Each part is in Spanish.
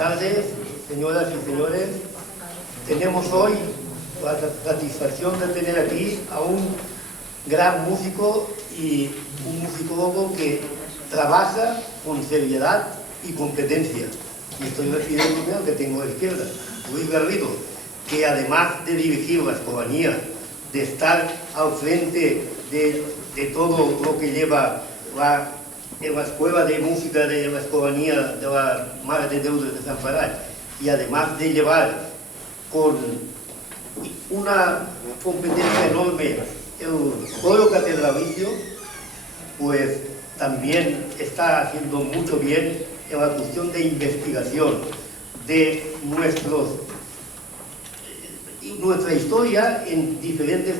tardes, señoras y señores. Tenemos hoy la satisfacción de tener aquí a un gran músico y un musicólogo que trabaja con seriedad y competencia. Y estoy refiriéndome al que tengo a la izquierda, Luis Garrido, que además de dirigir la escolanía, de estar al frente de todo lo que lleva en la escuela de música de la escolanía de la Madre de Déu de Desamparat, y además de llevar con una competencia enorme el coro catedralicio, pues también está haciendo mucho bien en la cuestión de investigación de nuestra historia en diferentes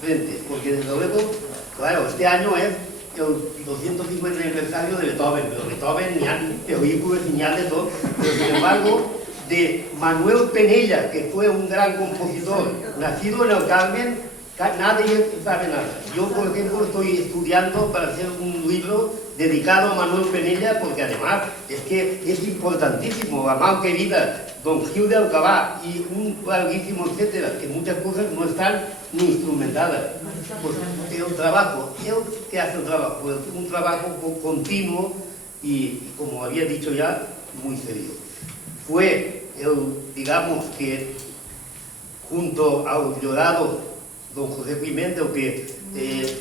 frentes, porque desde luego, claro, este año es el 250 aniversario de Beethoven, pero Beethoven ni hay películas ni hay de todo, pero sin embargo de Manuel Penella, que fue un gran compositor, nacido en el Carmen, nadie sabe nada. Yo, por ejemplo, estoy estudiando para hacer un libro dedicado a Manuel Penella, porque además es que es importantísimo, la mal querida, Don Gil de Alcalá y un larguísimo etcétera, que muchas cosas no están ni instrumentadas. Pues el trabajo, ¿qué hace el trabajo? Pues un trabajo continuo y, como había dicho ya, muy serio. Fue digamos que junto al llorado don José Pimentel, que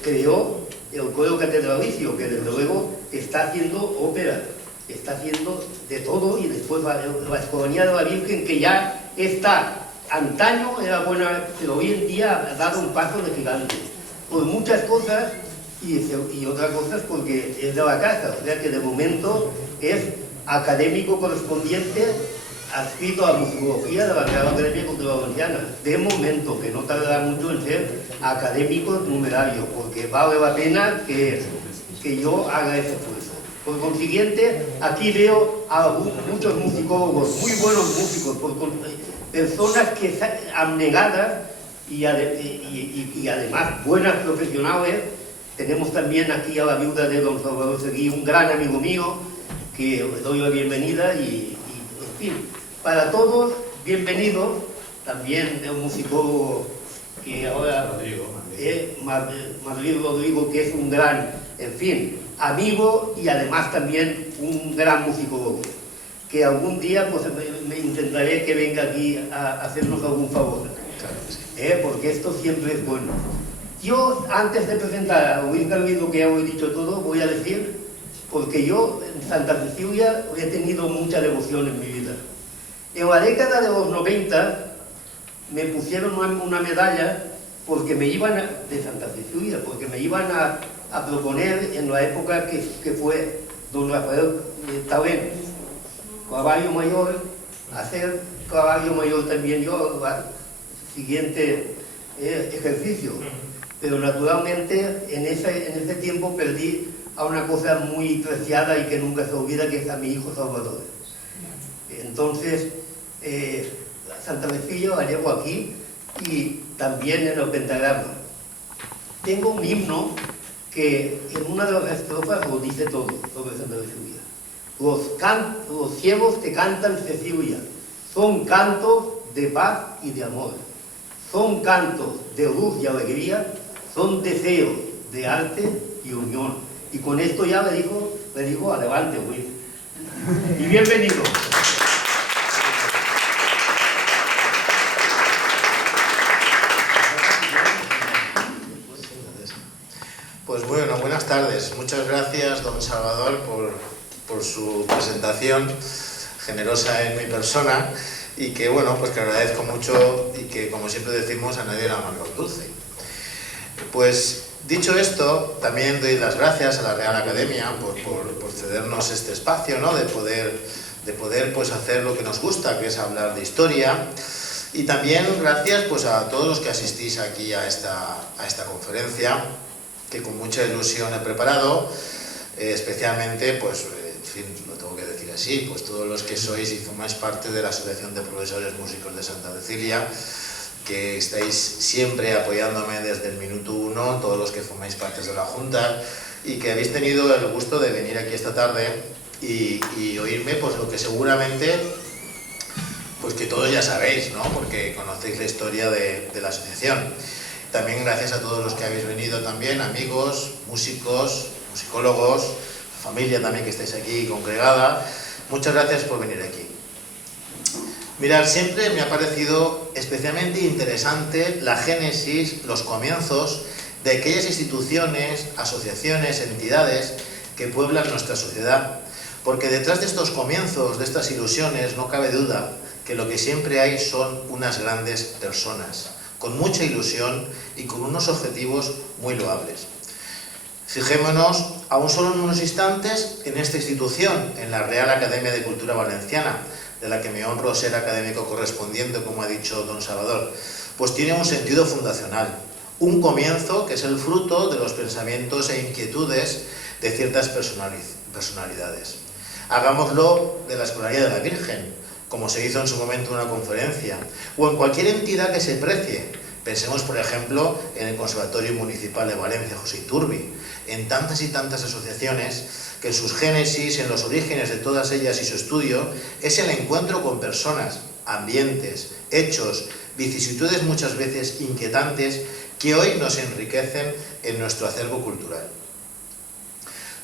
creó el coro catedralicio, que desde luego está haciendo ópera, está haciendo de todo, y después la escolanía de la Virgen, que ya está, antaño era buena, pero hoy en día ha dado un paso de gigante, por muchas cosas, y otras cosas porque es de la casa, o sea que de momento es académico correspondiente adscrito a musicología de la Real Academia Cultural Valenciana, de momento, que no tardará mucho en ser académico numerario, porque vale la pena que yo haga ese esfuerzo. Por consiguiente, aquí veo a muchos musicólogos, muy buenos músicos, personas que abnegadas y además buenas profesionales. Tenemos también aquí a la viuda de don Salvador Seguí, un gran amigo mío, que le doy la bienvenida y en fin, para todos, bienvenidos. También de un musicólogo que ahora Madrid Rodrigo, que es un gran, en fin, amigo y además también un gran musicólogo, que algún día pues me intentaré que venga aquí a hacernos algún favor, porque esto siempre es bueno. Yo, antes de presentar a Luis Garrido, que ya os he dicho todo, voy a decir, porque yo en Santa Cecilia he tenido mucha devoción en mi vida. En la década de los 90 me pusieron una medalla porque me iban de Santa Cecilia, porque me iban a proponer en la época que fue don Rafael Tauen, caballo mayor, hacer caballo mayor también yo, siguiente ejercicio. Pero naturalmente en ese tiempo perdí a una cosa muy preciada y que nunca se olvida, que es a mi hijo Salvador. Entonces, Santa Cecilia la llevo aquí y también en el pentagrama. Tengo un himno que en una de las estrofas lo dice todo sobre Santa Cecilia. Los ciegos que cantan Cecilia son cantos de paz y de amor, son cantos de luz y alegría, son deseos de arte y unión. Y con esto ya le digo adelante, Luis. Y bienvenido. Pues bueno, buenas tardes. Muchas gracias, don Salvador, por su presentación generosa en mi persona, y que bueno, pues que agradezco mucho y que, como siempre decimos, a nadie le amarga un dulce. Pues dicho esto, también doy las gracias a la Real Academia por cedernos este espacio, ¿no? de poder pues hacer lo que nos gusta, que es hablar de historia. Y también gracias pues a todos los que asistís aquí a esta conferencia, que con mucha ilusión he preparado, especialmente, pues, en fin, lo tengo que decir así, pues todos los que sois y formáis parte de la Asociación de Profesores Músicos de Santa Cecilia, que estáis siempre apoyándome desde el minuto 1, todos los que formáis parte de la Junta, y que habéis tenido el gusto de venir aquí esta tarde y oírme pues lo que seguramente pues que todos ya sabéis, ¿no? Porque conocéis la historia de la asociación. También gracias a todos los que habéis venido también, amigos, músicos, musicólogos, familia también que estáis aquí congregada. Muchas gracias por venir aquí. Mirad, siempre me ha parecido especialmente interesante la génesis, los comienzos de aquellas instituciones, asociaciones, entidades que pueblan nuestra sociedad. Porque detrás de estos comienzos, de estas ilusiones, no cabe duda que lo que siempre hay son unas grandes personas, con mucha ilusión y con unos objetivos muy loables. Fijémonos aún solo en unos instantes en esta institución, en la Real Academia de Cultura Valenciana, de la que me honro ser académico correspondiente, como ha dicho don Salvador, pues tiene un sentido fundacional, un comienzo que es el fruto de los pensamientos e inquietudes de ciertas personalidades. Hagámoslo de la Escolaría de la Virgen, como se hizo en su momento en una conferencia, o en cualquier entidad que se precie. Pensemos, por ejemplo, en el Conservatorio Municipal de Valencia, José Iturbi, en tantas y tantas asociaciones que en sus génesis, en los orígenes de todas ellas y su estudio, es el encuentro con personas, ambientes, hechos, vicisitudes muchas veces inquietantes que hoy nos enriquecen en nuestro acervo cultural.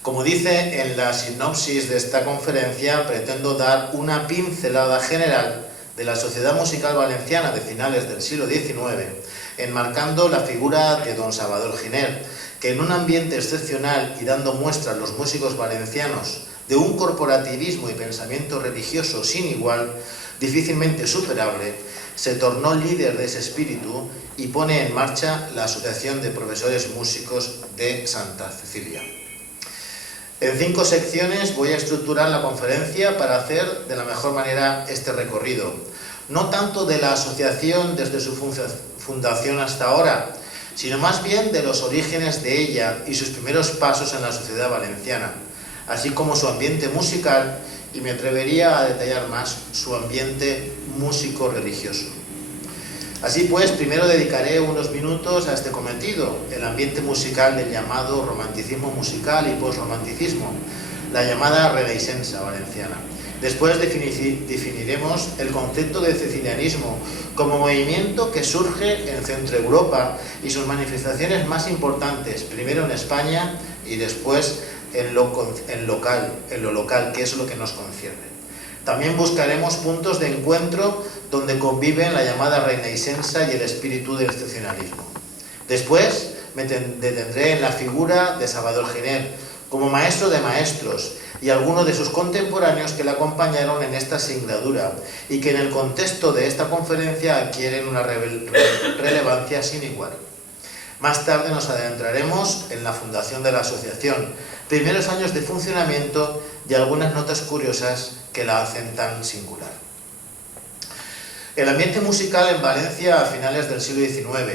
Como dice en la sinopsis de esta conferencia, pretendo dar una pincelada general de la sociedad musical valenciana de finales del siglo XIX, enmarcando la figura de don Salvador Giner, que en un ambiente excepcional y dando muestra a los músicos valencianos de un corporativismo y pensamiento religioso sin igual, difícilmente superable, se tornó líder de ese espíritu y pone en marcha la Asociación de Profesores Músicos de Santa Cecilia. En 5 secciones voy a estructurar la conferencia para hacer de la mejor manera este recorrido, no tanto de la asociación desde su fundación hasta ahora, sino más bien de los orígenes de ella y sus primeros pasos en la sociedad valenciana, así como su ambiente musical y me atrevería a detallar más su ambiente músico-religioso. Así pues, primero dedicaré unos minutos a este cometido, el ambiente musical del llamado romanticismo musical y posromanticismo, la llamada renaixença valenciana. Después definiremos el concepto de cecilianismo como movimiento que surge en Centro Europa y sus manifestaciones más importantes, primero en España y después en lo local, que es lo que nos concierne. También buscaremos puntos de encuentro donde conviven la llamada renaixença y el espíritu del excepcionalismo. Después me detendré en la figura de Salvador Giner como maestro de maestros y algunos de sus contemporáneos que le acompañaron en esta singladura y que en el contexto de esta conferencia adquieren una relevancia sin igual. Más tarde nos adentraremos en la fundación de la asociación, primeros años de funcionamiento y algunas notas curiosas que la hacen tan singular. El ambiente musical en Valencia a finales del siglo XIX,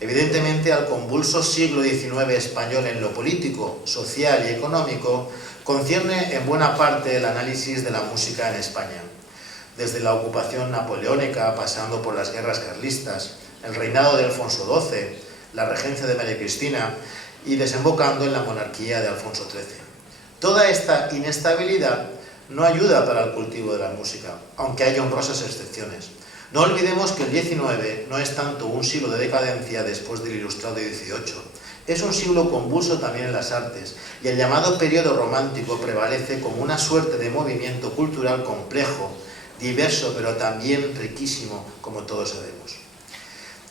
evidentemente al convulso siglo XIX español en lo político, social y económico, concierne en buena parte el análisis de la música en España, desde la ocupación napoleónica, pasando por las guerras carlistas, el reinado de Alfonso XII, la regencia de María Cristina y desembocando en la monarquía de Alfonso XIII. Toda esta inestabilidad no ayuda para el cultivo de la música, aunque haya honrosas excepciones. No olvidemos que el XIX no es tanto un siglo de decadencia después del Ilustrado XVIII, es un siglo convulso también en las artes, y el llamado periodo romántico prevalece como una suerte de movimiento cultural complejo, diverso pero también riquísimo, como todos sabemos.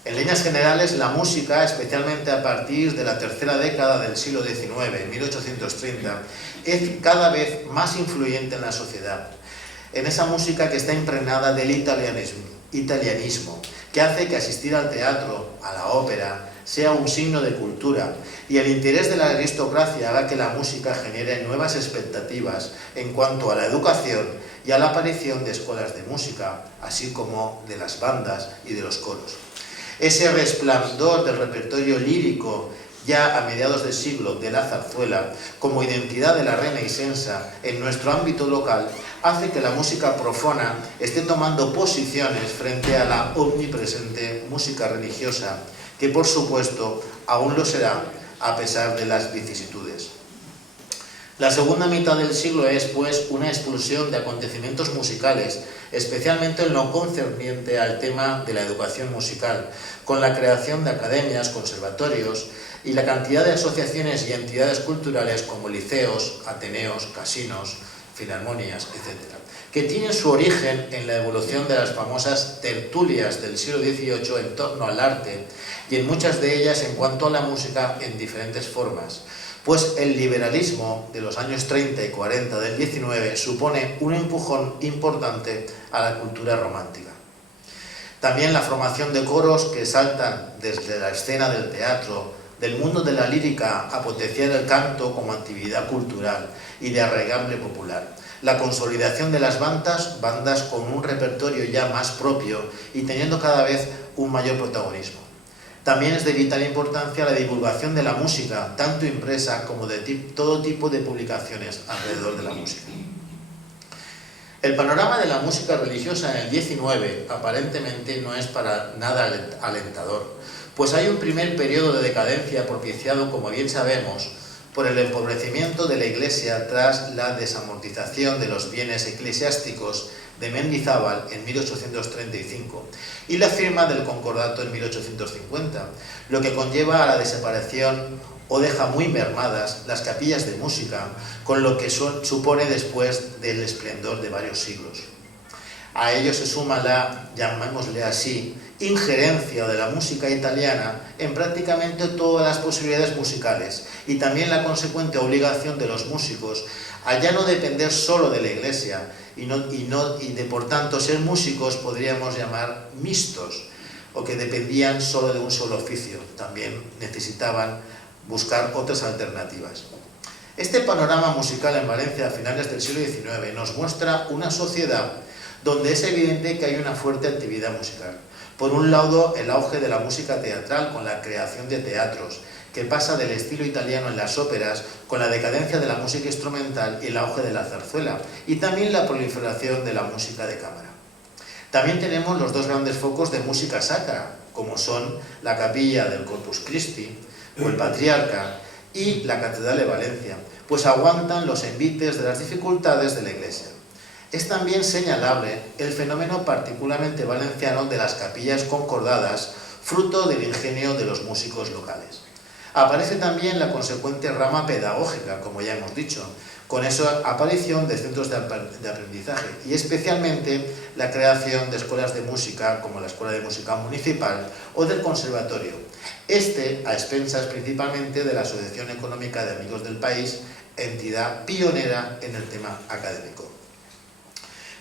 En líneas generales, la música, especialmente a partir de la tercera década del siglo XIX, en 1830, es cada vez más influyente en la sociedad. En esa música que está impregnada del italianismo, que hace que asistir al teatro, a la ópera, sea un signo de cultura, y el interés de la aristocracia haga que la música genere nuevas expectativas en cuanto a la educación y a la aparición de escuelas de música, así como de las bandas y de los coros. Ese resplandor del repertorio lírico ya a mediados del siglo de la zarzuela, como identidad de la renaixença en nuestro ámbito local, hace que la música profana esté tomando posiciones frente a la omnipresente música religiosa, que por supuesto aún lo será a pesar de las vicisitudes. La segunda mitad del siglo es, pues, una explosión de acontecimientos musicales, especialmente en lo concerniente al tema de la educación musical, con la creación de academias, conservatorios y la cantidad de asociaciones y entidades culturales como liceos, ateneos, casinos, filarmonías, etc., que tienen su origen en la evolución de las famosas tertulias del siglo XVIII en torno al arte y en muchas de ellas en cuanto a la música en diferentes formas, pues el liberalismo de los años 30 y 40 del XIX supone un empujón importante a la cultura romántica. También la formación de coros que saltan desde la escena del teatro, del mundo de la lírica a potenciar el canto como actividad cultural y de arraigable popular. La consolidación de las bandas con un repertorio ya más propio y teniendo cada vez un mayor protagonismo. También es de vital importancia la divulgación de la música, tanto impresa como de todo tipo de publicaciones alrededor de la música. El panorama de la música religiosa en el XIX aparentemente no es para nada alentador, pues hay un primer periodo de decadencia propiciado, como bien sabemos, por el empobrecimiento de la Iglesia tras la desamortización de los bienes eclesiásticos de Mendizábal en 1835 y la firma del Concordato en 1850, lo que conlleva a la desaparición o deja muy mermadas las capillas de música, con lo que supone después del esplendor de varios siglos. A ello se suma la, llamémosle así, injerencia de la música italiana en prácticamente todas las posibilidades musicales y también la consecuente obligación de los músicos a ya no depender solo de la Iglesia y de por tanto ser músicos podríamos llamar mixtos o que dependían solo de un solo oficio, también necesitaban buscar otras alternativas. Este panorama musical en Valencia a finales del siglo XIX nos muestra una sociedad donde es evidente que hay una fuerte actividad musical. Por un lado, el auge de la música teatral con la creación de teatros, que pasa del estilo italiano en las óperas con la decadencia de la música instrumental y el auge de la zarzuela, y también la proliferación de la música de cámara. También tenemos los dos grandes focos de música sacra, como son la capilla del Corpus Christi o el Patriarca y la Catedral de Valencia, pues aguantan los envites de las dificultades de la Iglesia. Es también señalable el fenómeno particularmente valenciano de las capillas concordadas, fruto del ingenio de los músicos locales. Aparece también la consecuente rama pedagógica, como ya hemos dicho, con esa aparición de centros de aprendizaje y especialmente la creación de escuelas de música, como la Escuela de Música Municipal o del Conservatorio. A expensas principalmente de la Asociación Económica de Amigos del País, entidad pionera en el tema académico.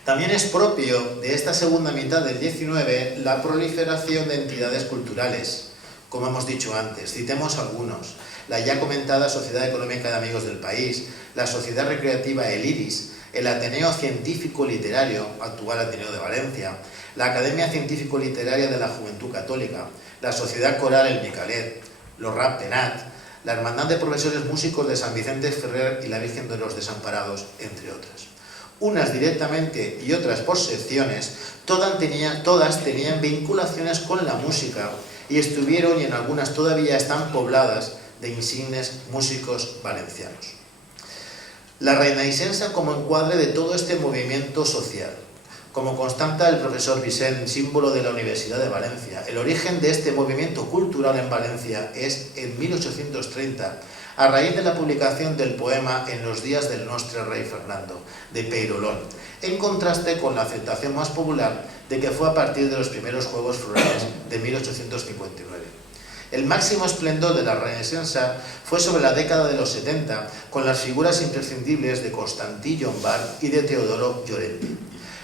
También es propio de esta segunda mitad del XIX la proliferación de entidades culturales, como hemos dicho antes. Citemos algunos: la ya comentada Sociedad Económica de Amigos del País, la Sociedad Recreativa El Iris, el Ateneo Científico Literario, actual Ateneo de Valencia, la Academia Científico Literaria de la Juventud Católica, la Sociedad Coral El Micalet, los Rap Tenat, la Hermandad de Profesores Músicos de San Vicente Ferrer y la Virgen de los Desamparados, entre otras. Unas directamente y otras por secciones, todas tenían vinculaciones con la música y estuvieron, y en algunas todavía están pobladas, de insignes músicos valencianos. La Renaixença como encuadre de todo este movimiento social. Como constata el profesor Vicent, símbolo de la Universidad de Valencia, el origen de este movimiento cultural en Valencia es en 1830, a raíz de la publicación del poema En los días del nostre rei Fernando, de Peirolón, en contraste con la aceptación más popular de que fue a partir de los primeros Juegos Florales de 1859. El máximo esplendor de la Renaixença fue sobre la década de los 70, con las figuras imprescindibles de Constantí Llombart y de Teodoro Llorente.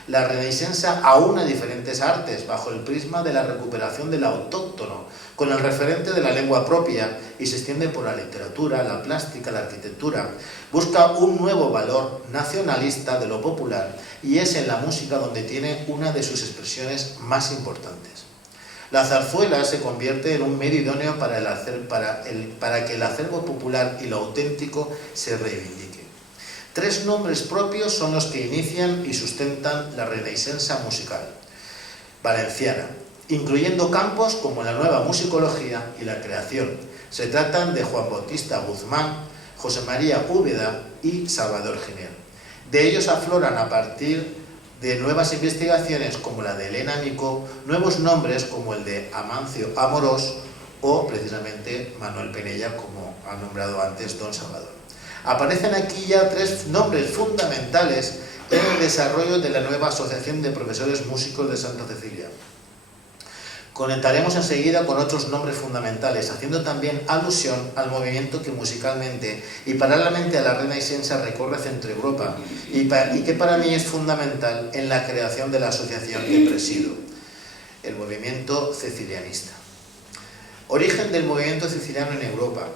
La Renaixença aúna diferentes artes bajo el prisma de la recuperación del autóctono, con el referente de la lengua propia, y se extiende por la literatura, la plástica, la arquitectura. Busca un nuevo valor nacionalista de lo popular y es en la música donde tiene una de sus expresiones más importantes. La zarzuela se convierte en un medio idóneo para que el acervo popular y lo auténtico se reivindique. Tres nombres propios son los que inician y sustentan la Renaixença musical valenciana, incluyendo campos como la nueva musicología y la creación. Se tratan de Juan Bautista Guzmán, José María Úbeda y Salvador Giner. De ellos afloran, a partir de nuevas investigaciones como la de Elena Micó, nuevos nombres como el de Amancio Amorós o precisamente Manuel Penella, como ha nombrado antes don Salvador. Aparecen aquí ya tres nombres fundamentales en el desarrollo de la nueva Asociación de Profesores Músicos de Santa Cecilia. Conectaremos enseguida con otros nombres fundamentales, haciendo también alusión al movimiento que musicalmente y paralelamente a la Renaissance recorre Centro Europa y que para mí es fundamental en la creación de la asociación que presido, el movimiento cecilianista. Origen del movimiento ceciliano en Europa.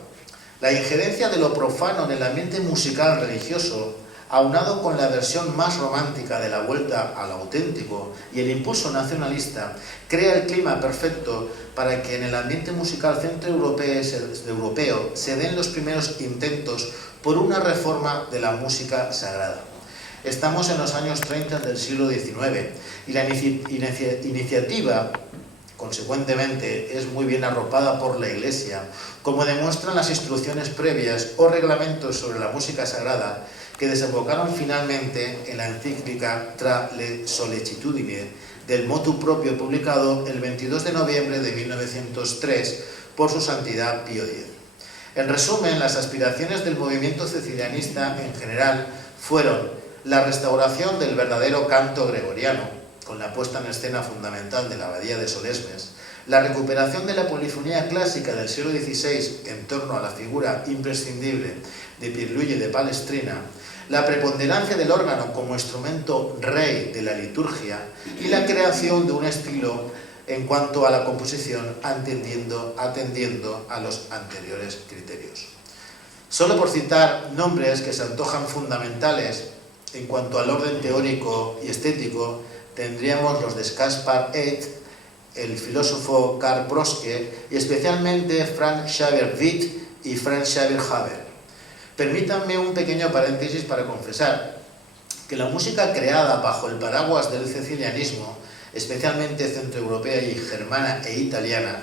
La injerencia de lo profano en el ambiente musical religioso, aunado con la versión más romántica de la vuelta al auténtico y el impulso nacionalista, crea el clima perfecto para que en el ambiente musical centroeuropeo se den los primeros intentos por una reforma de la música sagrada. Estamos en los años 30 del siglo XIX y la iniciativa, consecuentemente, es muy bien arropada por la Iglesia, como demuestran las instrucciones previas o reglamentos sobre la música sagrada que desembocaron finalmente en la encíclica Tra le Sollecitudine del motu proprio, publicado el 22 de noviembre de 1903 por su Santidad Pío X. En resumen, las aspiraciones del movimiento cecilianista en general fueron la restauración del verdadero canto gregoriano, con la puesta en escena fundamental de la abadía de Solesmes, la recuperación de la polifonía clásica del siglo XVI en torno a la figura imprescindible de Pierluigi de Palestrina, la preponderancia del órgano como instrumento rey de la liturgia y la creación de un estilo en cuanto a la composición atendiendo a los anteriores criterios. Solo por citar nombres que se antojan fundamentales en cuanto al orden teórico y estético, tendríamos los de Caspar Eit, el filósofo Karl Broske y especialmente Franz Xaver Witt y Franz Xaver Haber. Permítanme un pequeño paréntesis para confesar que la música creada bajo el paraguas del cecilianismo, especialmente centroeuropea y germana e italiana,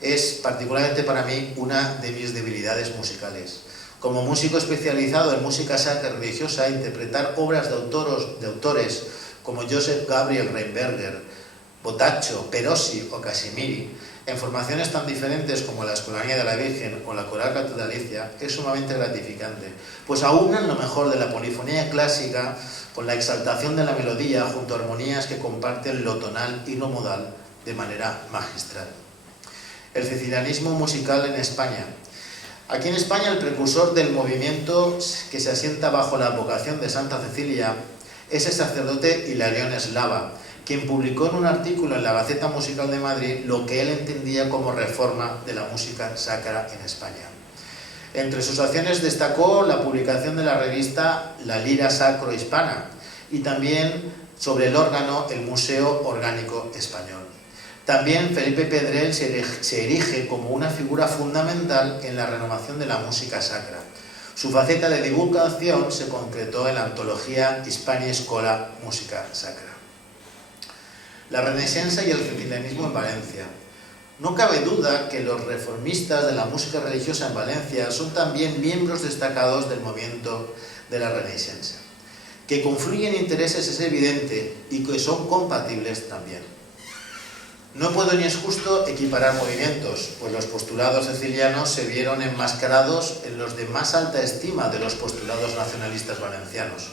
es particularmente para mí una de mis debilidades musicales. Como músico especializado en música sacra religiosa, interpretar obras de autores como Joseph Gabriel Reinberger, Bottaccio, Perossi o Casimiri, en formaciones tan diferentes como la Escolanía de la Virgen o la Coral Catedralicia, es sumamente gratificante, pues aunan lo mejor de la polifonía clásica con la exaltación de la melodía junto a armonías que comparten lo tonal y lo modal de manera magistral. El cecilianismo musical en España. Aquí en España el precursor del movimiento que se asienta bajo la advocación de Santa Cecilia es el sacerdote Hilarión Eslava, quien publicó en un artículo en la Gaceta Musical de Madrid lo que él entendía como reforma de la música sacra en España. Entre sus acciones destacó la publicación de la revista La Lira Sacro Hispana y también sobre el órgano el Museo Orgánico Español. También Felipe Pedrell se erige como una figura fundamental en la renovación de la música sacra. Su faceta de divulgación se concretó en la antología Hispania Schola Música Sacra. La Renaissance y el cecilianismo en Valencia. No cabe duda que los reformistas de la música religiosa en Valencia son también miembros destacados del movimiento de la Renaissance. Que confluyen intereses es evidente y que son compatibles también. No puedo ni es justo equiparar movimientos, pues los postulados cecilianos se vieron enmascarados en los de más alta estima de los postulados nacionalistas valencianos.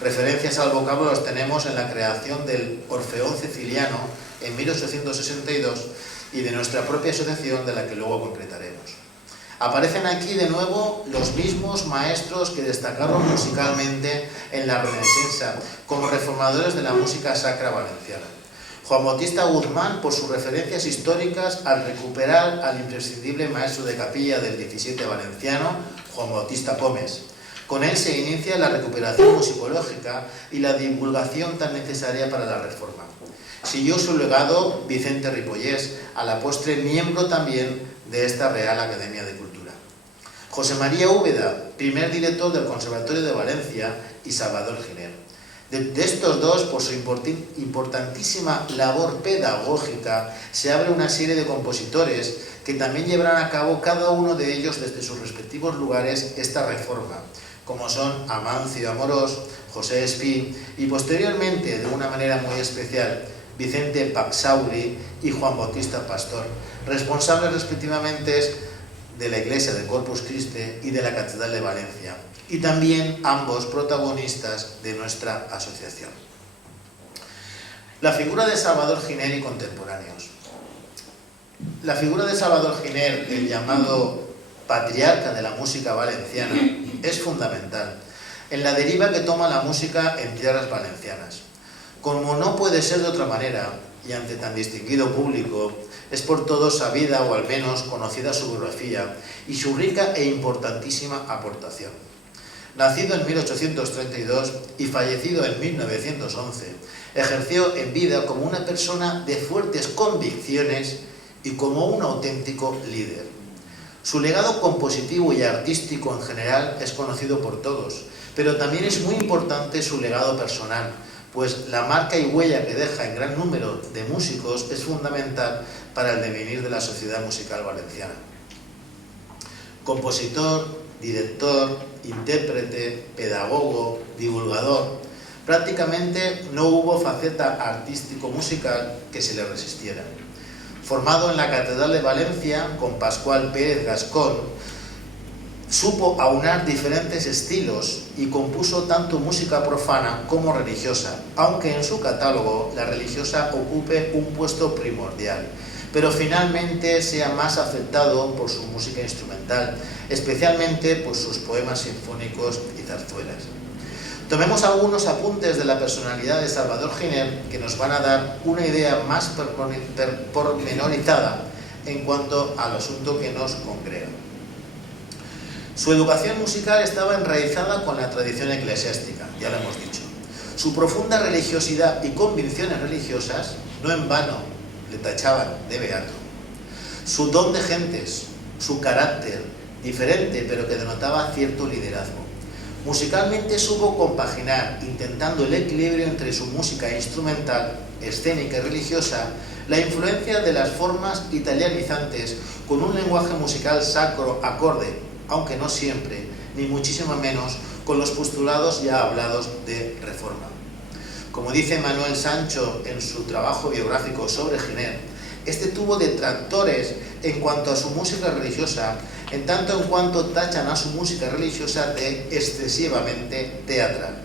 Referencias al vocablo los tenemos en la creación del Orfeón Ceciliano en 1862 y de nuestra propia asociación, de la que luego concretaremos. Aparecen aquí de nuevo los mismos maestros que destacaron musicalmente en la Renaissance como reformadores de la música sacra valenciana. Juan Bautista Guzmán, por sus referencias históricas al recuperar al imprescindible maestro de capilla del XVII valenciano, Juan Bautista Pómez. Con él se inicia la recuperación musicológica y la divulgación tan necesaria para la reforma. Siguió su legado Vicente Ripollés, a la postre miembro también de esta Real Academia de Cultura. José María Úbeda, primer director del Conservatorio de Valencia, y Salvador Giner. De estos dos, por su importantísima labor pedagógica, se abre una serie de compositores que también llevarán a cabo cada uno de ellos desde sus respectivos lugares esta reforma, como son Amancio Amorós, José Espí y posteriormente, de una manera muy especial, Vicente Paxauri y Juan Bautista Pastor, responsables respectivamente de la Iglesia de Corpus Christi y de la Catedral de Valencia, y también ambos protagonistas de nuestra asociación. La figura de Salvador Giner y contemporáneos. La figura de Salvador Giner, el llamado patriarca de la música valenciana, es fundamental en la deriva que toma la música en tierras valencianas. Como no puede ser de otra manera, y ante tan distinguido público, es por todos sabida o al menos conocida su biografía y su rica e importantísima aportación. Nacido en 1832 y fallecido en 1911, ejerció en vida como una persona de fuertes convicciones y como un auténtico líder. Su legado compositivo y artístico en general es conocido por todos, pero también es muy importante su legado personal, pues la marca y huella que deja en gran número de músicos es fundamental para el devenir de la sociedad musical valenciana. Compositor, director, intérprete, pedagogo, divulgador, prácticamente no hubo faceta artístico-musical que se le resistiera. Formado en la Catedral de Valencia con Pascual Pérez Gascón, supo aunar diferentes estilos y compuso tanto música profana como religiosa, aunque en su catálogo la religiosa ocupe un puesto primordial, pero finalmente sea más aceptado por su música instrumental, especialmente por sus poemas sinfónicos y zarzuelas. Tomemos algunos apuntes de la personalidad de Salvador Giner que nos van a dar una idea más pormenorizada en cuanto al asunto que nos congrega. Su educación musical estaba enraizada con la tradición eclesiástica, ya lo hemos dicho. Su profunda religiosidad y convicciones religiosas, no en vano, le tachaban de beato. Su don de gentes, su carácter, diferente pero que denotaba cierto liderazgo. Musicalmente supo compaginar, intentando el equilibrio entre su música instrumental, escénica y religiosa, la influencia de las formas italianizantes con un lenguaje musical sacro acorde, aunque no siempre, ni muchísimo menos, con los postulados ya hablados de reforma. Como dice Manuel Sancho en su trabajo biográfico sobre Giner, este tuvo detractores en cuanto a su música religiosa, en tanto en cuanto tachan a su música religiosa de excesivamente teatral.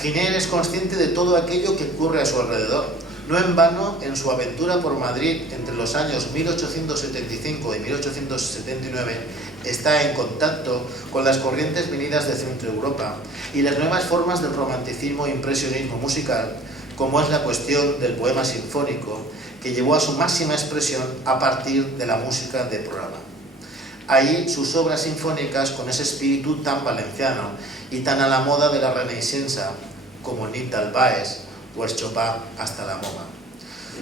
Giner es consciente de todo aquello que ocurre a su alrededor. No en vano, en su aventura por Madrid entre los años 1875 y 1879, está en contacto con las corrientes venidas de Centro Europa y las nuevas formas del romanticismo e impresionismo musical, como es la cuestión del poema sinfónico, que llevó a su máxima expresión a partir de la música de programa. Ahí sus obras sinfónicas, con ese espíritu tan valenciano y tan a la moda de la Renaissance, como Nit del Baix o el Chopin hasta la Moma.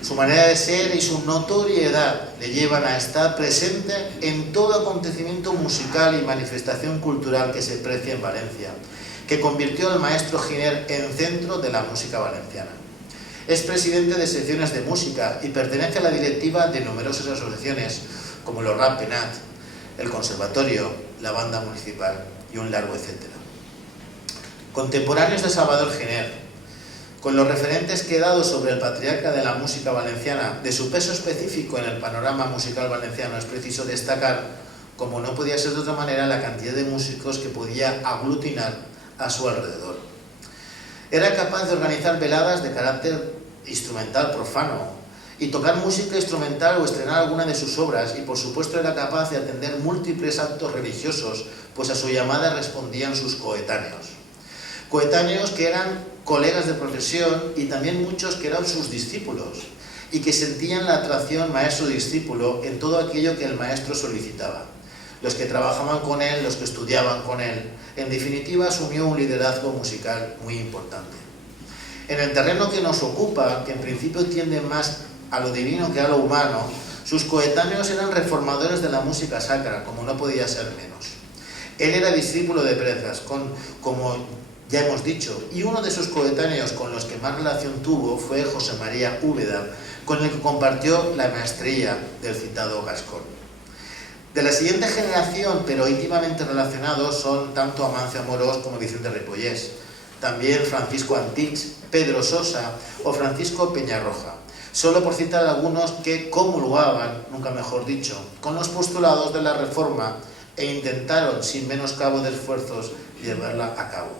Su manera de ser y su notoriedad le llevan a estar presente en todo acontecimiento musical y manifestación cultural que se precia en Valencia, que convirtió al maestro Giner en centro de la música valenciana. Es presidente de secciones de música y pertenece a la directiva de numerosas asociaciones como los Rat Penat, el Conservatorio, la Banda Municipal y un largo etcétera. Contemporáneos de Salvador Giner. Con los referentes que he dado sobre el patriarca de la música valenciana, de su peso específico en el panorama musical valenciano, es preciso destacar, como no podía ser de otra manera, la cantidad de músicos que podía aglutinar a su alrededor. Era capaz de organizar veladas de carácter instrumental profano y tocar música instrumental o estrenar alguna de sus obras, y por supuesto era capaz de atender múltiples actos religiosos, pues a su llamada respondían sus coetáneos. Coetáneos que eran colegas de profesión y también muchos que eran sus discípulos y que sentían la atracción maestro-discípulo en todo aquello que el maestro solicitaba. Los que trabajaban con él, los que estudiaban con él. En definitiva, asumió un liderazgo musical muy importante. En el terreno que nos ocupa, que en principio tiende más a lo divino que a lo humano, sus coetáneos eran reformadores de la música sacra, como no podía ser menos. Él era discípulo de Pérez Gascón, como ya hemos dicho, y uno de sus coetáneos con los que más relación tuvo fue José María Úbeda, con el que compartió la maestría del citado Gascón. De la siguiente generación, pero íntimamente relacionados, son tanto Amancio Amorós como Vicente Ripollés, también Francisco Antich, Pedro Sosa o Francisco Peñarroja, solo por citar algunos que comulgaban, nunca mejor dicho, con los postulados de la Reforma e intentaron, sin menoscabo de esfuerzos, llevarla a cabo.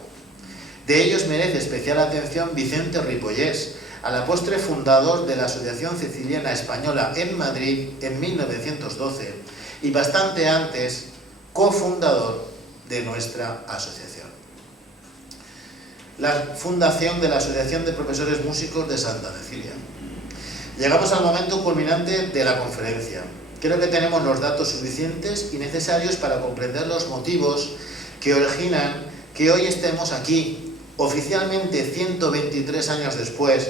De ellos merece especial atención Vicente Ripollés, a la postre fundador de la Asociación Ceciliana Española en Madrid en 1912 y bastante antes cofundador de nuestra asociación. La fundación de la Asociación de Profesores Músicos de Santa Cecilia. Llegamos al momento culminante de la conferencia. Creo que tenemos los datos suficientes y necesarios para comprender los motivos que originan que hoy estemos aquí, oficialmente 123 años después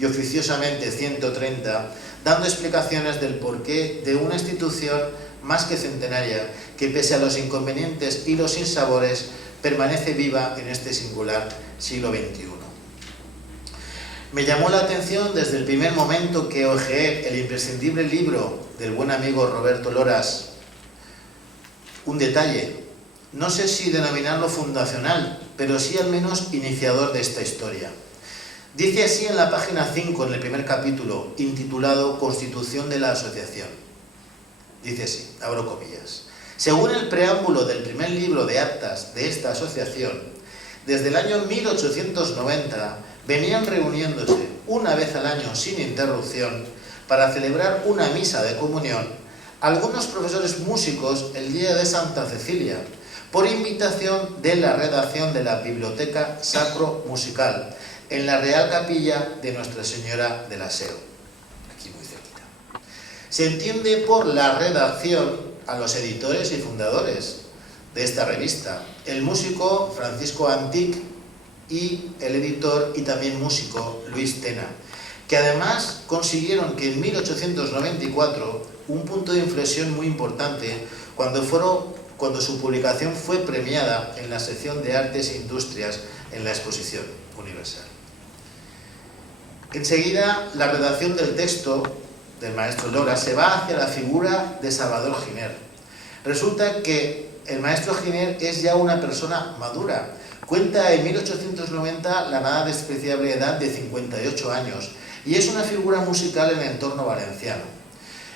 y oficiosamente 130, dando explicaciones del porqué de una institución más que centenaria que, pese a los inconvenientes y los sinsabores, permanece viva en este singular siglo XXI. Me llamó la atención desde el primer momento que hojeé el imprescindible libro del buen amigo Roberto Loras un detalle, no sé si denominarlo fundacional, pero sí al menos iniciador de esta historia. Dice así en la página 5, en el primer capítulo, intitulado Constitución de la Asociación. Dice así, abro comillas. Según el preámbulo del primer libro de actas de esta asociación, desde el año 1890 venían reuniéndose una vez al año sin interrupción para celebrar una misa de comunión algunos profesores músicos el día de Santa Cecilia, por invitación de la redacción de la Biblioteca Sacro Musical, en la Real Capilla de Nuestra Señora del Aseo, aquí muy cerquita. Se entiende por la redacción a los editores y fundadores de esta revista, el músico Francisco Antich y el editor y también músico Luis Tena, que además consiguieron que en 1894, un punto de inflexión muy importante, cuando su publicación fue premiada en la sección de Artes e Industrias en la Exposición Universal. Enseguida, la redacción del texto del maestro Lora se va hacia la figura de Salvador Giner. Resulta que el maestro Giner es ya una persona madura. Cuenta en 1890 la nada despreciable edad de 58 años y es una figura musical en el entorno valenciano.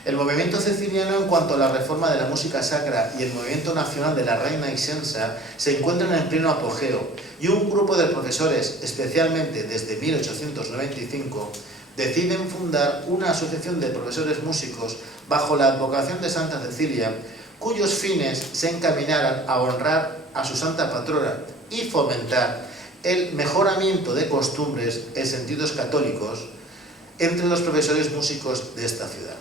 El movimiento ceciliano en cuanto a la reforma de la música sacra y el movimiento nacional de la Reina Isensa se encuentran en pleno apogeo y un grupo de profesores, especialmente desde 1895, deciden fundar una asociación de profesores músicos bajo la advocación de Santa Cecilia, cuyos fines se encaminaran a honrar a su santa patrona y fomentar el mejoramiento de costumbres en sentidos católicos entre los profesores músicos de esta ciudad.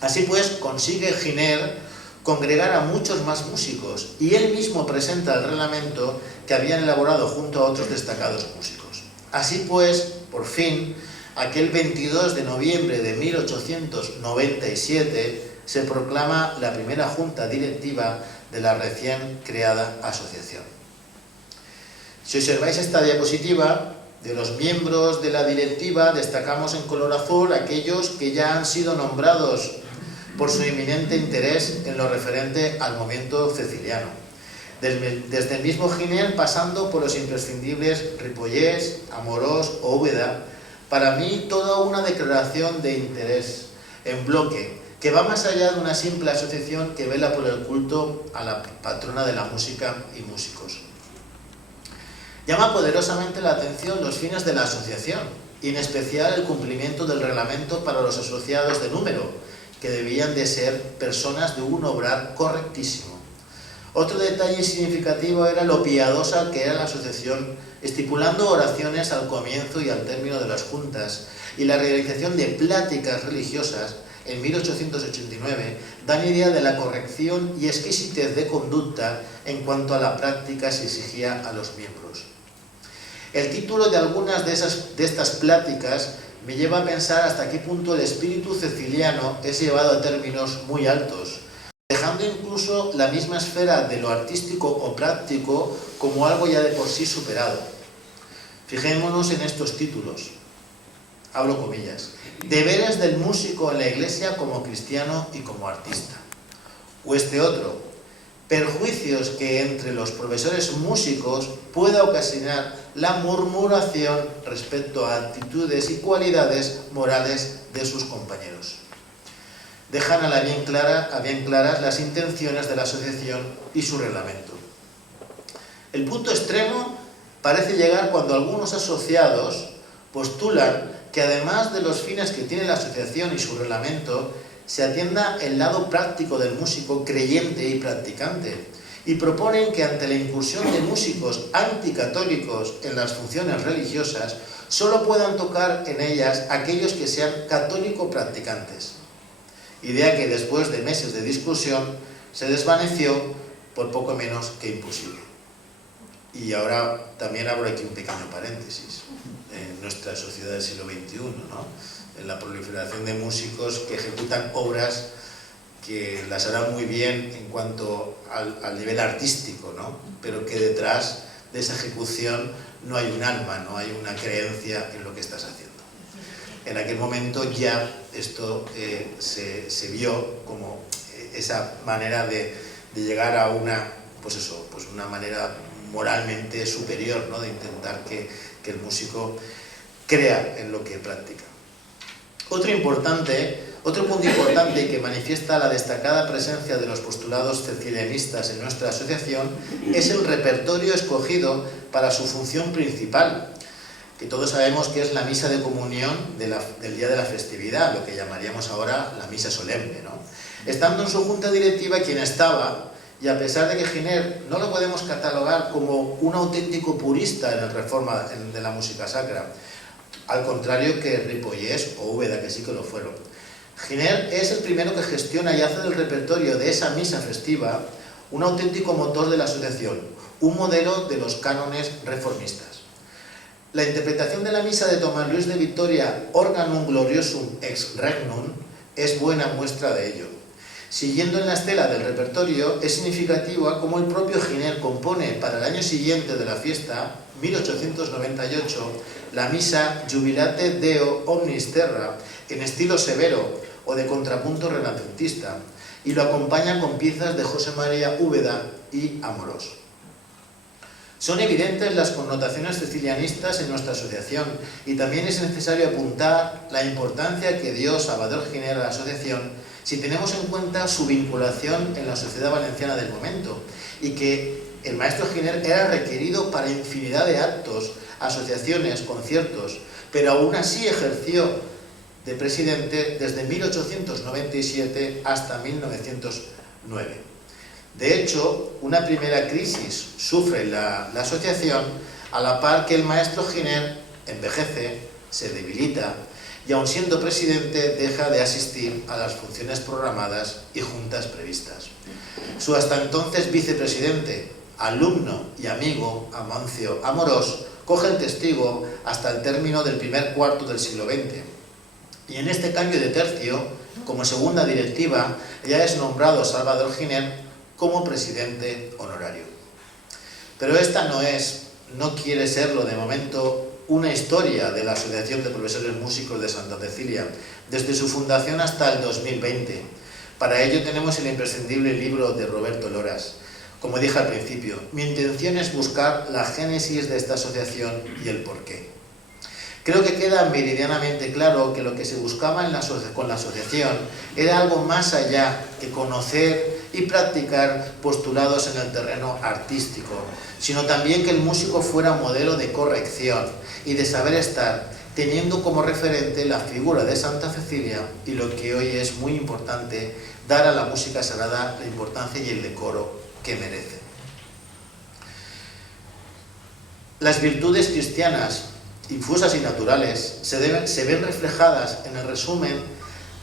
Así pues, consigue Giner congregar a muchos más músicos y él mismo presenta el reglamento que habían elaborado junto a otros destacados músicos. Así pues, por fin, aquel 22 de noviembre de 1897 se proclama la primera junta directiva de la recién creada asociación. Si observáis esta diapositiva, de los miembros de la directiva destacamos en color azul aquellos que ya han sido nombrados por su inminente interés en lo referente al movimiento ceciliano. Desde el mismo Giner, pasando por los imprescindibles Ripollés, Amorós o Úbeda, para mí toda una declaración de interés en bloque, que va más allá de una simple asociación que vela por el culto a la patrona de la música y músicos. Llama poderosamente la atención los fines de la asociación, y en especial el cumplimiento del reglamento para los asociados de número, que debían de ser personas de un obrar correctísimo. Otro detalle significativo era lo piadosa que era la asociación, estipulando oraciones al comienzo y al término de las juntas, y la realización de pláticas religiosas en 1889 dan idea de la corrección y exquisitez de conducta en cuanto a la práctica se exigía a los miembros. El título de algunas de estas pláticas me lleva a pensar hasta qué punto el espíritu ceciliano es llevado a términos muy altos, dejando incluso la misma esfera de lo artístico o práctico como algo ya de por sí superado. Fijémonos en estos títulos, hablo comillas: deberes del músico en la Iglesia como cristiano y como artista. O este otro: perjuicios que entre los profesores músicos pueda ocasionar la murmuración respecto a actitudes y cualidades morales de sus compañeros. Dejan a bien claras las intenciones de la asociación y su reglamento. El punto extremo parece llegar cuando algunos asociados postulan que además de los fines que tiene la asociación y su reglamento, se atienda el lado práctico del músico creyente y practicante, y proponen que ante la incursión de músicos anticatólicos en las funciones religiosas, solo puedan tocar en ellas aquellos que sean católico-practicantes. Idea que después de meses de discusión se desvaneció por poco menos que imposible. Y ahora también abro aquí un pequeño paréntesis. En nuestra sociedad del siglo XXI, ¿no?, en la proliferación de músicos que ejecutan obras que las harán muy bien en cuanto al nivel artístico, ¿no?, pero que detrás de esa ejecución no hay un alma, no hay una creencia en lo que estás haciendo. En aquel momento ya esto se vio como esa manera de llegar a una, una manera moralmente superior, ¿no?, de intentar que el músico crea en lo que practica. Otro punto importante que manifiesta la destacada presencia de los postulados cecilianistas en nuestra asociación es el repertorio escogido para su función principal, que todos sabemos que es la misa de comunión del día de la festividad, lo que llamaríamos ahora la misa solemne, ¿no? Estando en su junta directiva quien estaba, y a pesar de que Giner no lo podemos catalogar como un auténtico purista en la reforma de la música sacra, al contrario que Ripollés o Úbeda, que sí que lo fueron. Giner es el primero que gestiona y hace del repertorio de esa misa festiva un auténtico motor de la asociación, un modelo de los cánones reformistas. La interpretación de la misa de Tomás Luis de Victoria, Organum Gloriosum ex Regnum, es buena muestra de ello. Siguiendo en la estela del repertorio, es significativa como el propio Giner compone para el año siguiente de la fiesta, 1898, la misa Jubilate Deo Omnis Terra, en estilo severo o de contrapunto renacentista, y lo acompaña con piezas de José María Úbeda y Amorós. Son evidentes las connotaciones cecilianistas en nuestra asociación, y también es necesario apuntar la importancia que dio Salvador Giner a la asociación si tenemos en cuenta su vinculación en la sociedad valenciana del momento, y que el maestro Giner era requerido para infinidad de actos, asociaciones, conciertos, pero aún así ejerció de presidente desde 1897 hasta 1909. De hecho, una primera crisis sufre la asociación a la par que el maestro Giner envejece, se debilita y, aun siendo presidente, deja de asistir a las funciones programadas y juntas previstas. Su hasta entonces vicepresidente, alumno y amigo, Amancio Amorós, coge el testigo hasta el término del primer cuarto del siglo XX. Y en este cambio de tercio, como segunda directiva, ya es nombrado Salvador Giner como presidente honorario. Pero esta no quiere serlo de momento, una historia de la Asociación de Profesores Músicos de Santa Cecilia, desde su fundación hasta el 2020. Para ello tenemos el imprescindible libro de Roberto Loras. Como dije al principio, mi intención es buscar la génesis de esta asociación y el porqué. Creo que queda meridianamente claro que lo que se buscaba con la asociación era algo más allá que conocer y practicar postulados en el terreno artístico, sino también que el músico fuera modelo de corrección y de saber estar, teniendo como referente la figura de Santa Cecilia y lo que hoy es muy importante, dar a la música sagrada la importancia y el decoro que merece. Las virtudes cristianas, infusas y naturales, se ven reflejadas en el resumen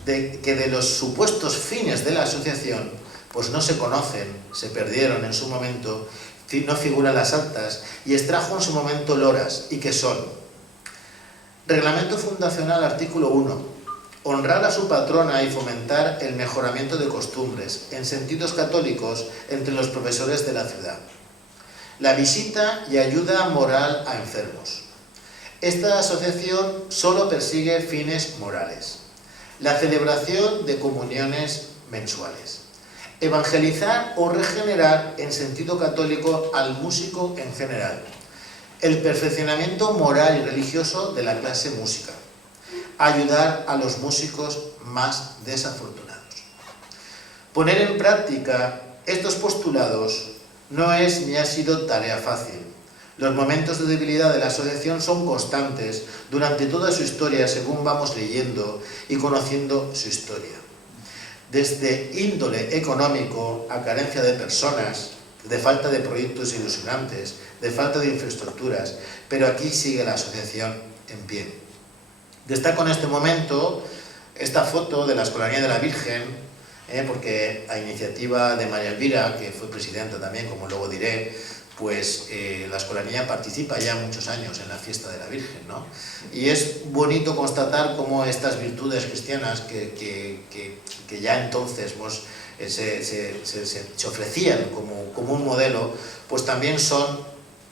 que de los supuestos fines de la asociación, pues no se conocen, se perdieron en su momento, no figuran las actas, y extrajo en su momento Loras, y que son: Reglamento Fundacional, artículo 1, honrar a su patrona y fomentar el mejoramiento de costumbres, en sentidos católicos, entre los profesores de la ciudad. La visita y ayuda moral a enfermos. Esta asociación solo persigue fines morales. La celebración de comuniones mensuales. Evangelizar o regenerar en sentido católico al músico en general. El perfeccionamiento moral y religioso de la clase música. Ayudar a los músicos más desafortunados. Poner en práctica estos postulados no es ni ha sido tarea fácil. Los momentos de debilidad de la asociación son constantes durante toda su historia según vamos leyendo y conociendo su historia. Desde índole económico a carencia de personas, de falta de proyectos ilusionantes, de falta de infraestructuras, pero aquí sigue la asociación en pie. Destaco en este momento esta foto de la Escolanía de la Virgen, porque a iniciativa de María Elvira, que fue presidenta también, como luego diré, pues la Escolanía participa ya muchos años en la fiesta de la Virgen, ¿no? Y es bonito constatar cómo estas virtudes cristianas que ya entonces pues, se ofrecían como un modelo, pues también son,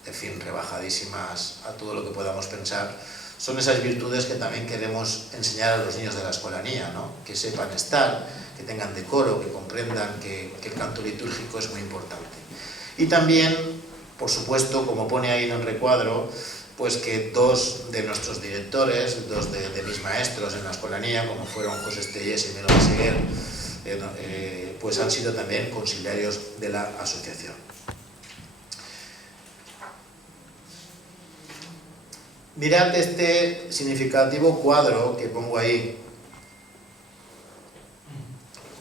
en fin, rebajadísimas a todo lo que podamos pensar. Son esas virtudes que también queremos enseñar a los niños de la Escolanía, ¿no? Que sepan estar, que tengan decoro, que comprendan que el canto litúrgico es muy importante. Y también, por supuesto, como pone ahí en el recuadro, pues que dos de nuestros directores, dos de mis maestros en la Escolanía, como fueron José Estellés y Melo Meseguer, pues han sido también conciliarios de la asociación. Mirad este significativo cuadro que pongo ahí,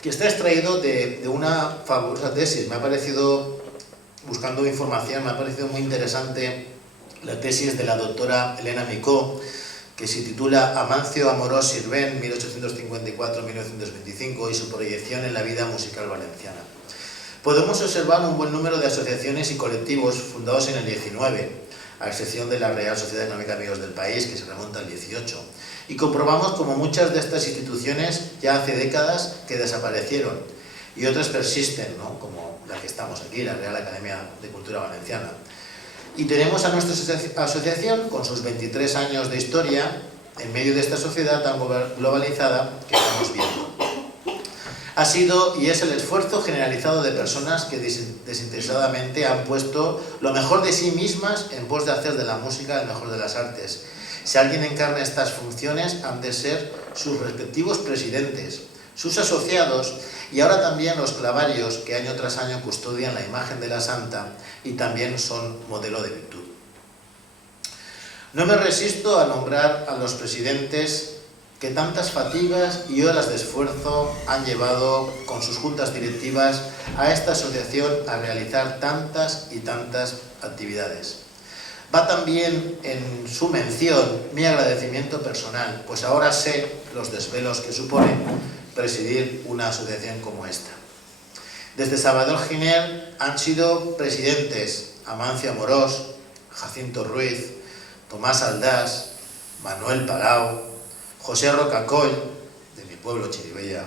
que está extraído de una fabulosa tesis. Me ha parecido, buscando información, me ha parecido muy interesante la tesis de la doctora Elena Micó, que se titula Amancio Amorós Sirvent, 1854-1925, y su proyección en la vida musical valenciana. Podemos observar un buen número de asociaciones y colectivos fundados en el 19, a excepción de la Real Sociedad Económica Amigos del País, que se remonta al 18, y comprobamos como muchas de estas instituciones ya hace décadas que desaparecieron y otras persisten, ¿no? Como la que estamos aquí, la Real Academia de Cultura Valenciana. Y tenemos a nuestra asociación, con sus 23 años de historia, en medio de esta sociedad tan globalizada que estamos viendo. Ha sido y es el esfuerzo generalizado de personas que desinteresadamente han puesto lo mejor de sí mismas en pos de hacer de la música el mejor de las artes. Si alguien encarna estas funciones, han de ser sus respectivos presidentes, sus asociados y ahora también los clavarios que año tras año custodian la imagen de la santa y también son modelo de virtud. No me resisto a nombrar a los presidentes que tantas fatigas y horas de esfuerzo han llevado con sus juntas directivas a esta asociación a realizar tantas y tantas actividades. Va también en su mención mi agradecimiento personal, pues ahora sé los desvelos que supone presidir una asociación como esta. Desde Salvador Giner han sido presidentes Amancio Amorós, Jacinto Ruiz, Tomás Aldás, Manuel Palau, José Rocacoll, de mi pueblo Chiribella,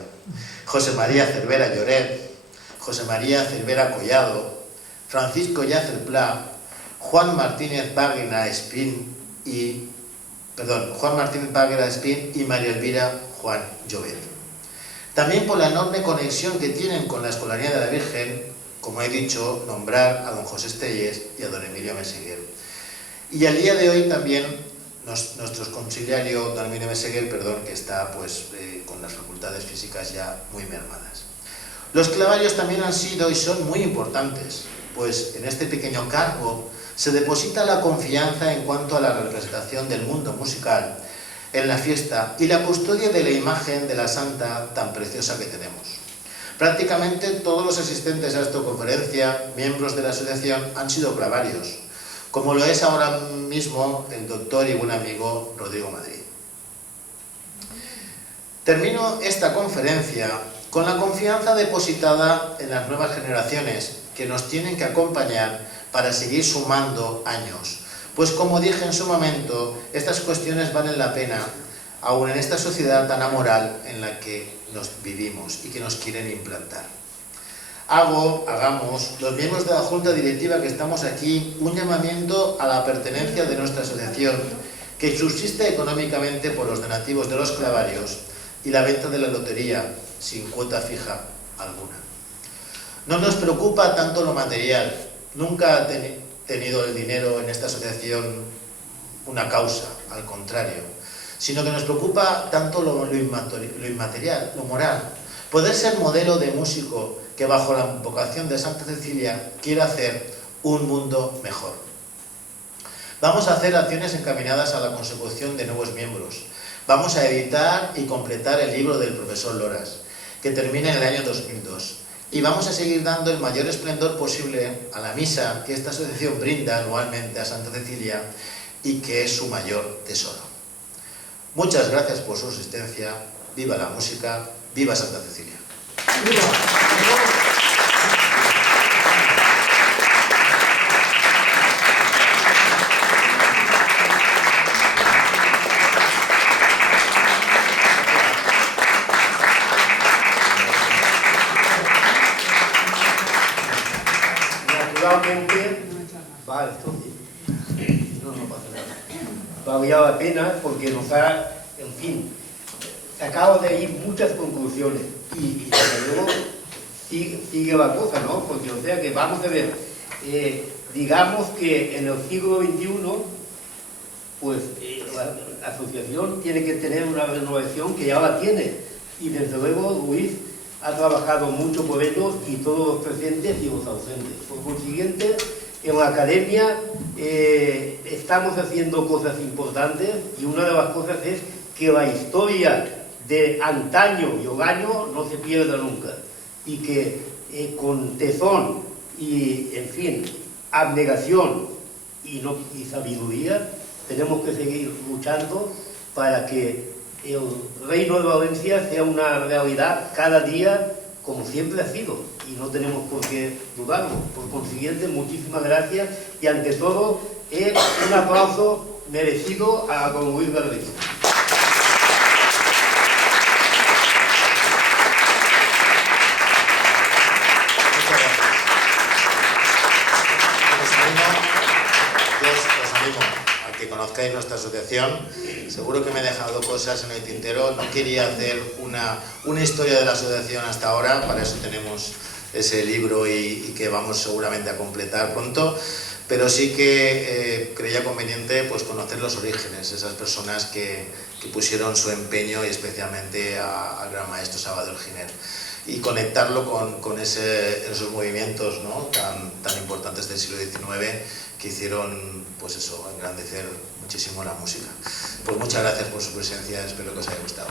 José María Cervera Lloret, José María Cervera Collado, Francisco Yacer Pla, Juan Martínez Báguena Espín y María Elvira Juan Llobet. También por la enorme conexión que tienen con la Escolanía de la Virgen, como he dicho, nombrar a don José Estellés y a don Emilio Meseguer. Y al día de hoy también nuestro conciliario don Emilio Meseguer, que está pues, con las facultades físicas ya muy mermadas. Los clavarios también han sido y son muy importantes, pues en este pequeño cargo se deposita la confianza en cuanto a la representación del mundo musical en la fiesta y la custodia de la imagen de la santa tan preciosa que tenemos. Prácticamente todos los asistentes a esta conferencia, miembros de la asociación, han sido clavarios, como lo es ahora mismo el doctor y buen amigo Rodrigo Madrid. Termino esta conferencia con la confianza depositada en las nuevas generaciones que nos tienen que acompañar para seguir sumando años, pues como dije en su momento, estas cuestiones valen la pena aún en esta sociedad tan amoral en la que nos vivimos y que nos quieren implantar. Hagamos, los miembros de la Junta Directiva que estamos aquí, un llamamiento a la pertenencia de nuestra asociación, que subsiste económicamente por los donativos de los clavarios y la venta de la lotería, sin cuota fija alguna. No nos preocupa tanto lo material, nunca ha tenido el dinero en esta asociación una causa, al contrario, sino que nos preocupa tanto lo inmaterial, lo moral. Poder ser modelo de músico que bajo la vocación de Santa Cecilia quiere hacer un mundo mejor. Vamos a hacer acciones encaminadas a la consecución de nuevos miembros. Vamos a editar y completar el libro del profesor Loras, que termina en el año 2002. Y vamos a seguir dando el mayor esplendor posible a la misa que esta asociación brinda anualmente a Santa Cecilia y que es su mayor tesoro. Muchas gracias por su asistencia. Viva la música, viva Santa Cecilia. ¡Viva! Naturalmente, vale, no pasa nada. Valía la pena porque nos ha, en fin, sacado de ahí muchas conclusiones y luego sigue la cosa, ¿no? Porque o sea que vamos a ver, digamos que en el siglo XXI, pues la asociación tiene que tener una renovación que ya la tiene y desde luego Luis ha trabajado mucho por ello y todos los presentes y los ausentes. Por consiguiente, en la academia estamos haciendo cosas importantes y una de las cosas es que la historia de antaño y hogaño no se pierda nunca y que con tesón y, en fin, abnegación y sabiduría tenemos que seguir luchando para que el Reino de Valencia sea una realidad cada día como siempre ha sido y no tenemos por qué dudarlo. Por consiguiente, muchísimas gracias y ante todo un aplauso merecido a don Luis Garrido. Que conozcáis nuestra asociación. Seguro que me he dejado cosas en el tintero. No quería hacer una historia de la asociación hasta ahora, para eso tenemos ese libro y que vamos seguramente a completar pronto, pero sí que creía conveniente pues conocer los orígenes, esas personas que pusieron su empeño y especialmente al gran maestro Salvador Giner, y conectarlo con esos movimientos, ¿no? tan importantes del siglo XIX que hicieron, pues eso, engrandecer muchísimo la música. Pues muchas gracias por su presencia, espero que os haya gustado.